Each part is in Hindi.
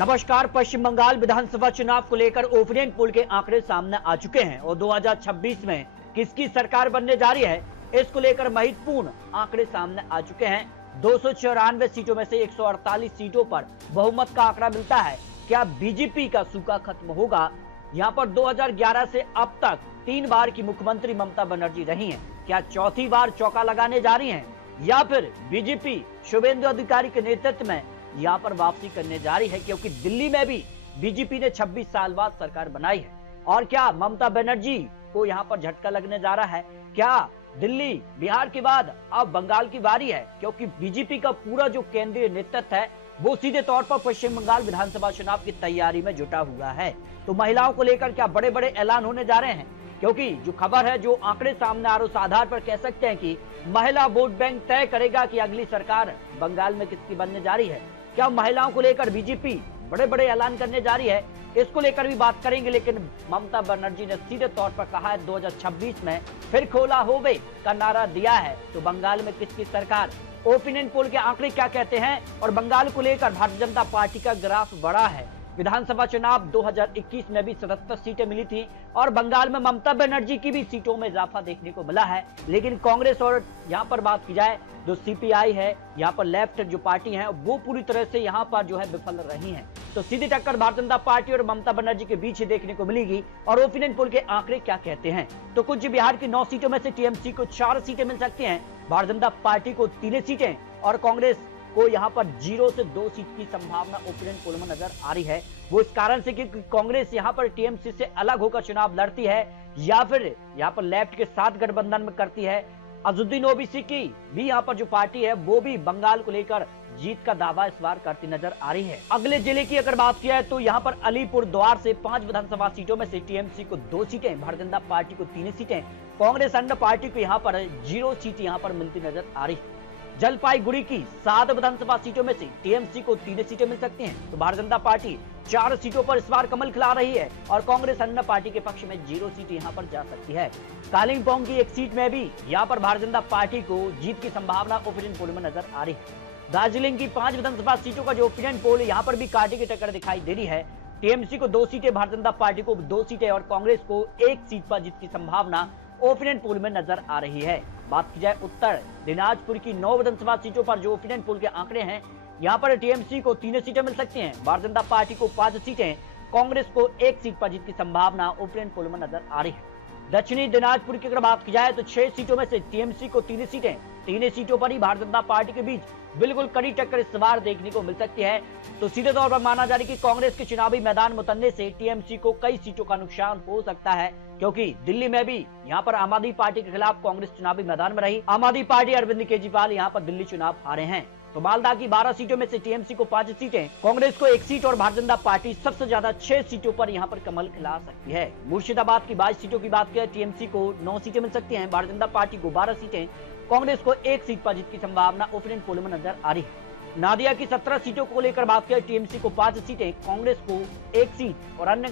नमस्कार। पश्चिम बंगाल विधानसभा चुनाव को लेकर ओपिनियन पोल के आंकड़े सामने आ चुके हैं और 2026 में किसकी सरकार बनने जा रही है, इसको लेकर महत्वपूर्ण आंकड़े सामने आ चुके हैं। 294 सीटों में से 148 सीटों पर बहुमत का आंकड़ा मिलता है। क्या बीजेपी का सूखा खत्म होगा? यहाँ पर 2011 से अब तक 3 बार की मुख्यमंत्री ममता बनर्जी रही हैं। क्या चौथी बार चौका लगाने जा रही हैं या फिर बीजेपी शुभेंदु अधिकारी के नेतृत्व में यहाँ पर वापसी करने जा रही है? क्योंकि दिल्ली में भी बीजेपी ने 26 साल बाद सरकार बनाई है। और क्या ममता बनर्जी को यहाँ पर झटका लगने जा रहा है? क्या दिल्ली बिहार के बाद अब बंगाल की बारी है? क्योंकि बीजेपी का पूरा जो केंद्रीय नेतृत्व है वो सीधे तौर पर पश्चिम बंगाल विधानसभा चुनाव की तैयारी में जुटा हुआ है। तो महिलाओं को लेकर क्या बड़े बड़े ऐलान होने जा रहे हैं? क्योंकि जो खबर है, जो आंकड़े सामने आ रहे, उस आधार पर कह सकते हैं कि महिला वोट बैंक तय करेगा कि अगली सरकार बंगाल में किसकी बनने जा रही है। क्या महिलाओं को लेकर बीजेपी बड़े बड़े ऐलान करने जा रही है? इसको लेकर भी बात करेंगे। लेकिन ममता बनर्जी ने सीधे तौर पर कहा है 2026 में फिर खोला होवे का नारा दिया है। तो बंगाल में किसकी सरकार? ओपिनियन पोल के आंकड़े क्या कहते हैं? और बंगाल को लेकर भारतीय जनता पार्टी का ग्राफ बढ़ा है। विधानसभा चुनाव 2021 में भी 77 सीटें मिली थी और बंगाल में ममता बनर्जी की भी सीटों में इजाफा देखने को मिला है। लेकिन कांग्रेस और यहाँ पर बात की जाए जो सीपीआई है, यहाँ पर लेफ्ट जो पार्टी है, वो पूरी तरह से यहाँ पर जो है विफल रही हैं। तो सीधी टक्कर भारतीय जनता पार्टी और ममता बनर्जी के बीच ही देखने को मिलेगी। और ओपिनियन पोल के आंकड़े क्या कहते हैं? तो कुछ बिहार की 9 सीटों में से टीएमसी को 4 सीटें मिल सकती हैं, भारतीय जनता पार्टी को 3 सीटें और कांग्रेस को यहाँ पर 0 से 2 सीट की संभावना ओपिनियन पोल में नजर आ रही है। वो इस कारण से कि कांग्रेस यहाँ पर टीएमसी से अलग होकर चुनाव लड़ती है या फिर यहाँ पर लेफ्ट के साथ गठबंधन में करती है। अजुद्दीन ओवैसी की भी यहाँ पर जो पार्टी है वो भी बंगाल को लेकर जीत का दावा इस बार करती नजर आ रही है। अगले जिले की अगर बात किया है तो यहाँ पर अलीपुर द्वार से 5 विधानसभा सीटों में से टीएमसी को 2 सीटें, भारतीय जनता पार्टी को 3 सीटें, कांग्रेस अन्य पार्टी को यहाँ पर 0 सीट यहाँ पर मिलती नजर आ रही है। जलपाईगुड़ी की 7 विधानसभा सीटों में से टीएमसी को 3 सीटें मिल सकती हैं। तो भारतीय जनता पार्टी 4 सीटों पर इस बार कमल खिला रही है और कांग्रेस अन्य पार्टी के पक्ष में 0 सीट यहां पर जा सकती है। कालिम्पोंग की 1 सीट में भी यहां पर भारतीय जनता पार्टी को जीत की संभावना ओपिनियन पोल में नजर आ रही है। दार्जिलिंग की 5 विधानसभा सीटों का जो ओपिनियन पोल यहाँ पर भी कांटे की टक्कर दिखाई दे रही है। टीएमसी को 2 सीटें, भारतीय जनता पार्टी को 2 सीटें और कांग्रेस को 1 सीट पर जीत की संभावना ओपिनियन पोल में नजर आ रही है। बात की जाए उत्तर दिनाजपुर की 9 विधानसभा सीटों पर जो ओपिनियन पोल के आंकड़े हैं, यहाँ पर टीएमसी को 3 सीटें मिल सकती हैं, भारतीय जनता पार्टी को 5 सीटें, कांग्रेस को 1 सीट पर जीत की संभावना ओपिनियन पोल में नजर आ रही है। दक्षिणी दिनाजपुर की अगर बात की जाए तो 6 सीटों में से टीएमसी को 3 सीटें, 3 सीटों पर ही भारतीय जनता पार्टी के बीच बिल्कुल कड़ी टक्कर इस बार देखने को मिल सकती है। तो सीधे तौर पर माना जा रहा है कि कांग्रेस के चुनावी मैदान में उतरने से टीएमसी को कई सीटों का नुकसान हो सकता है, क्योंकि दिल्ली में भी यहाँ पर आम आदमी पार्टी के खिलाफ कांग्रेस चुनावी मैदान में रही। आम आदमी पार्टी अरविंद केजरीवाल यहाँ पर दिल्ली चुनाव हारे हैं। तो मालदा की 12 सीटों में से टीएमसी को 5 सीटें, कांग्रेस को 1 सीट और भारतीय जनता पार्टी सबसे ज्यादा 6 सीटों पर यहाँ पर कमल खिला सकती है। मुर्शिदाबाद की 22 सीटों की बात करें, टीएमसी को 9 सीटें मिल सकती हैं, भारतीय जनता पार्टी को 12 सीटें, कांग्रेस को 1 सीट पर जीत की संभावना ओपिनियन पोल में नजर आ रही है। नादिया की 17 सीटों को लेकर बात करें, टीएमसी को 5 सीटें, कांग्रेस को 1 सीट और अन्य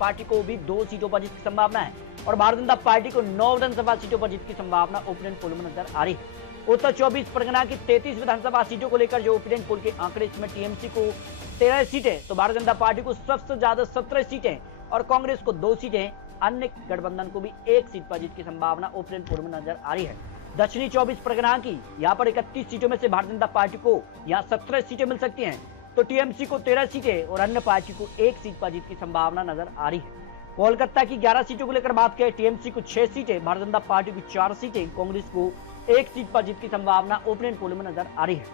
पार्टी को भी 2 सीटों पर जीत की संभावना है और भारतीय जनता पार्टी को 9 विधानसभा सीटों पर जीत की संभावना ओपिनियन पोल में नजर आ रही है। उत्तर 24 परगना की 33 विधानसभा सीटों को लेकर जो ओपिनियन पोल के आंकड़े, इसमें टीएमसी को 13 सीटें, तो भारतीय जनता पार्टी को सबसे ज्यादा 17 सीटें और कांग्रेस को 2 सीटें, अन्य गठबंधन को भी 1 सीट पर जीत की संभावना ओपिनियन पोल में नजर आ रही है। दक्षिणी 24 परगना की यहाँ पर 31 सीटों में से भारतीय जनता पार्टी को यहाँ 17 सीटें मिल सकती हैं, तो टीएमसी को 13 सीटें और अन्य पार्टी को 1 सीट पर जीत की संभावना नजर आ रही है। कोलकाता की 11 सीटों को लेकर बात करें, टीएमसी को 6 सीटें, भारतीय जनता पार्टी को 4 सीटें, कांग्रेस को 1 सीट पर जीत की संभावना ओपिनियन पोल में नजर आ रही है।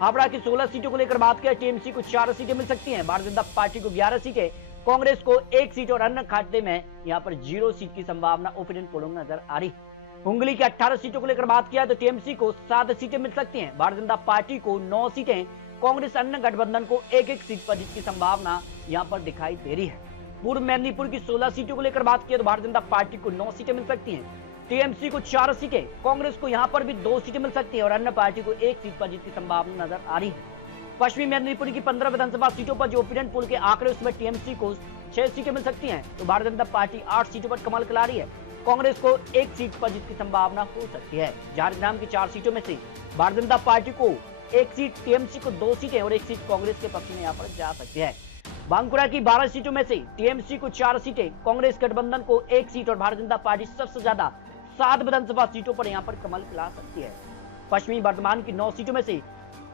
हावड़ा की 16 सीटों को लेकर बात करें, टीएमसी को 4 सीटें मिल सकती हैं, भारतीय जनता पार्टी को 11 सीटें, कांग्रेस को 1 सीट और अन्य खाते में यहाँ पर 0 सीट की संभावना ओपिनियन पोल में नजर आ रही है। हुंगली की 18 सीटों को लेकर बात किया तो टीएमसी को 7 सीटें मिल सकती हैं, भारतीय जनता पार्टी को 9 सीटें, कांग्रेस अन्य गठबंधन को 1-1 सीट पर जीत की संभावना यहाँ पर दिखाई दे रही है। पूर्व मेदिनीपुर की 16 सीटों को लेकर बात किया तो भारतीय जनता पार्टी को 9 सीटें मिल सकती हैं, टीएमसी को 4 सीटें, कांग्रेस को यहाँ पर भी 2 सीटें मिल सकती हैं और अन्य पार्टी को 1 सीट पर जीत की संभावना नजर आ रही है। पश्चिमी मेदिनीपुर की 15 विधानसभा सीटों पर जो ओपिनियन पोल के आंकड़े, उसमें टीएमसी को 6 सीटें मिल सकती हैं, तो भारतीय जनता पार्टी 8 सीटों पर कमल खिला रही है, कांग्रेस को 1 सीट पर जीत की संभावना हो सकती है। झारग्राम की 4 सीटों में से भारतीय जनता पार्टी को एक सीट टीएमसी को 2 सीटें और एक सीट कांग्रेस के पक्ष में यहाँ पर जा सकती है। बांकुरा की 12 सीटों में से टीएमसी को 4 सीटें, कांग्रेस गठबंधन को 1 सीट और भारतीय जनता पार्टी सबसे ज्यादा 7 विधानसभा सीटों पर यहाँ पर कमल खिला सकती है। पश्चिमी बर्धमान की 9 सीटों में से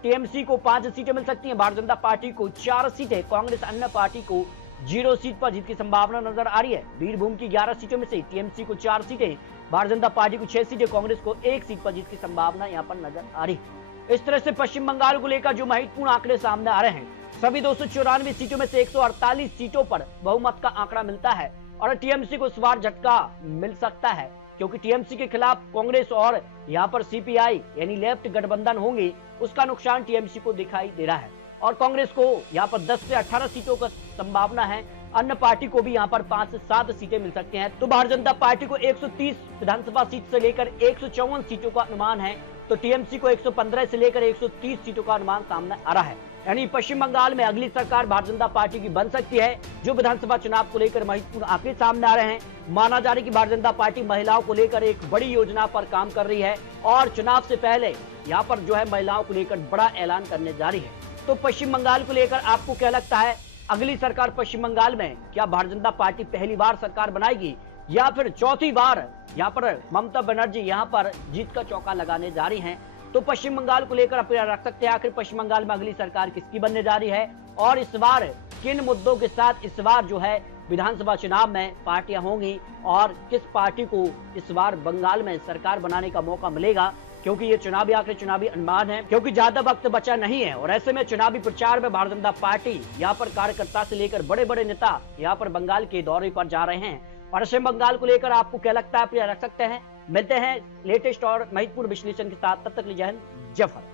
टीएमसी को 5 सीटें मिल सकती हैं, भारतीय जनता पार्टी को 4 सीटें, कांग्रेस अन्य पार्टी को 0 सीट पर जीत की संभावना नजर आ रही है। बीरभूम की 11 सीटों में से टीएमसी को 4 सीटें, भारतीय जनता पार्टी को 6 सीटें, कांग्रेस को 1 सीट पर जीत की संभावना यहाँ पर नजर आ रही है। इस तरह से पश्चिम बंगाल को लेकर जो महत्वपूर्ण आंकड़े सामने आ रहे हैं, सभी 294 सीटों में से 148 सीटों पर बहुमत का आंकड़ा मिलता है और टीएमसी को इस बार झटका मिल सकता है, क्योंकि टीएमसी के खिलाफ कांग्रेस और यहाँ पर सीपीआई यानी लेफ्ट गठबंधन होंगे, उसका नुकसान टीएमसी को दिखाई दे रहा है और कांग्रेस को यहाँ पर 10 से 18 सीटों का संभावना है। अन्य पार्टी को भी यहाँ पर 5 से 7 सीटें मिल सकती हैं। तो भारतीय जनता पार्टी को 130 विधानसभा सीट से लेकर 154 सीटों का अनुमान है, तो टीएमसी को 115 से लेकर 130 सीटों का अनुमान सामने आ रहा है। यानी पश्चिम बंगाल में अगली सरकार भारतीय जनता पार्टी की बन सकती है। जो विधानसभा चुनाव को लेकर महत्वपूर्ण आंकड़े सामने आ रहे हैं, माना जा रहा है कि भारतीय जनता पार्टी महिलाओं को लेकर एक बड़ी योजना पर काम कर रही है और चुनाव से पहले यहाँ पर जो है महिलाओं को लेकर बड़ा ऐलान करने जा रही है। तो पश्चिम बंगाल को लेकर आपको क्या लगता है, अगली सरकार पश्चिम बंगाल में क्या भारतीय जनता पार्टी पहली बार सरकार बनाएगी या फिर चौथी बार यहाँ पर ममता बनर्जी यहाँ पर जीत का चौका लगाने जा रही हैं? तो पश्चिम बंगाल को लेकर आप रख सकते हैं, आखिर पश्चिम बंगाल में अगली सरकार किसकी बनने जा रही है और इस बार किन मुद्दों के साथ इस बार जो है विधानसभा चुनाव में पार्टियां होंगी और किस पार्टी को इस बार बंगाल में सरकार बनाने का मौका मिलेगा, क्योंकि ये चुनावी आंकड़े चुनावी अनुमान है, क्योंकि ज्यादा वक्त बचा नहीं है और ऐसे में चुनावी प्रचार में भारतीय जनता पार्टी यहाँ पर कार्यकर्ता से लेकर बड़े बड़े नेता यहाँ पर बंगाल के दौरे पर जा रहे हैं। पश्चिम बंगाल को लेकर आपको क्या लगता है, आप रख सकते हैं। मिलते हैं लेटेस्ट और महत्वपूर्ण विश्लेषण के साथ, तब तक लिए जय हिंद, जय भारत।